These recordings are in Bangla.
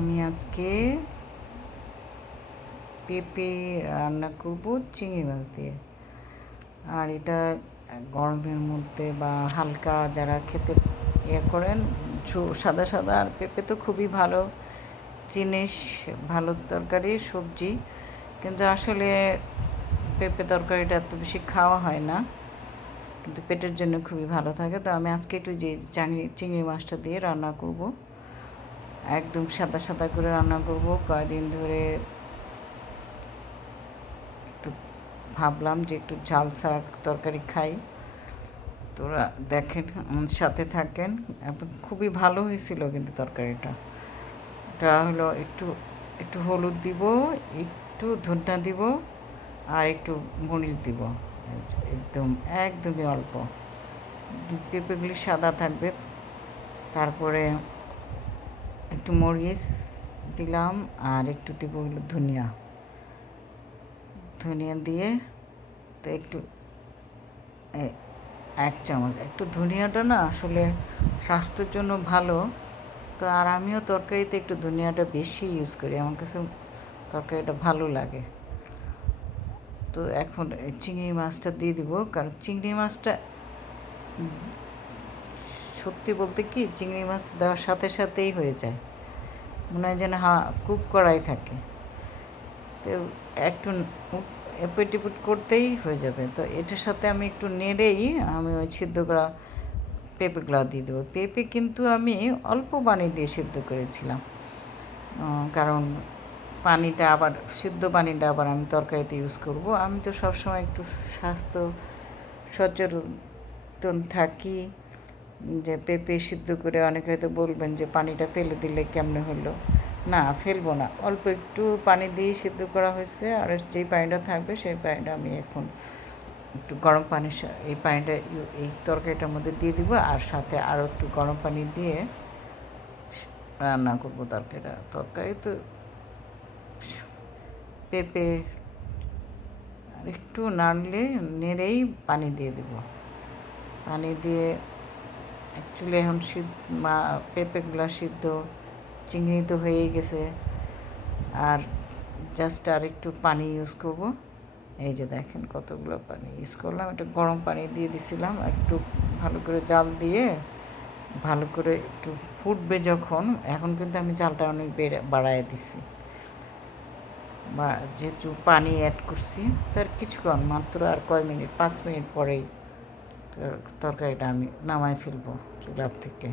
আমি আজকে পেঁপে রান্না করব চিংড়ি মাছ দিয়ে। আর এটা গরমের মধ্যে বা হালকা যারা খেতে করেন, সাদা সাদা। আর পেঁপে তো খুবই ভালো জিনিস, ভালো তরকারি, সবজি। কিন্তু আসলে পেঁপে তরকারিটা এত বেশি খাওয়া হয় না, কিন্তু পেটের জন্য খুবই ভালো থাকে। তো আমি আজকে একটু যে চিংড়ি মাছটা দিয়ে রান্না করব, একদম সাদা সাদা করে রান্না করব। কয়েকদিন ধরে একটু ভাবলাম যে একটু ঝাল ছাড়া তরকারি খাই। তোরা দেখেন, আমাদের সাথে থাকেন। এখন খুবই ভালো হয়েছিল কিন্তু তরকারিটা। এটা হলো একটু একটু হলুদ দিব, একটু ধনিয়া দিব, আর একটু মরিচ দিব। একদম একদমই অল্প। পেঁপেগুলি সাদা থাকবে। তারপরে একটু মরিচ দিলাম, আর একটু দিব হলো ধনিয়া। ধনিয়া দিয়ে তো একটু 1 চামচ। একটু ধনিয়াটা না আসলে স্বাস্থ্যের জন্য ভালো। তো আর আমিও তরকারিতে একটু ধনিয়াটা বেশি ইউজ করি, আমার কাছে তরকারিটা ভালো লাগে। তো এখন এই চিংড়ি মাছটা দিয়ে দিব, কারণ চিংড়ি মাছটা সত্যি বলতে কি, চিংড়ি মাছ দেওয়ার সাথে সাথেই হয়ে যায়, মনে হয় যেন কুক করাই থাকে। তো একটু এপিট এপিট করতেই হয়ে যাবে। তো এটার সাথে আমি একটু নেড়েই আমি ওই সিদ্ধ করা পেঁপেগুলো দিয়ে দেবো। পেঁপে কিন্তু আমি অল্প পানি দিয়ে সিদ্ধ করেছিলাম, কারণ পানিটা আবার সিদ্ধ পানিটা আবার আমি তরকারিতে ইউজ করব। আমি তো সবসময় একটু স্বাস্থ্য সচেতন থাকি, যে পেঁপে সিদ্ধ করে অনেকে হয়তো বলবেন যে পানিটা ফেলে দিলে কেমনে হলো। না, ফেলবো না, অল্প একটু পানি দিয়ে সিদ্ধ করা হয়েছে। আর যেই পানিটা থাকবে সেই পানিটা আমি এখন একটু গরম পানির এই পানিটা এই তরকারিটার মধ্যে দিয়ে দিব, আর সাথে আরও একটু গরম পানি দিয়ে রান্না করবো তরকারিটা। তরকারি তো পেঁপে আর একটু নেড়েই পানি দিয়ে দেবো। পানি দিয়ে অ্যাকচুয়ালি এখন পেঁপেগুলো সিদ্ধ, চিংড়ি তো হয়েই গেছে। আর জাস্ট আর একটু পানি ইউজ করব। এই যে দেখেন কতগুলো পানি ইউজ করলাম। একটু গরম পানি দিয়ে দিছিলাম, একটু ভালো করে জাল দিয়ে ভালো করে একটু ফুটবে যখন। এখন কিন্তু আমি জালটা অনেক বাড়ায় দিছি, বা যেহেতু পানি অ্যাড করছি, তার কিছুক্ষণ মাত্র আর কয় মিনিট, 5 মিনিট পরেই তরকারিটা আমি নামাই ফেলবো চুলার থেকে।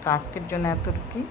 তো আজকের জন্য এতটুকুই।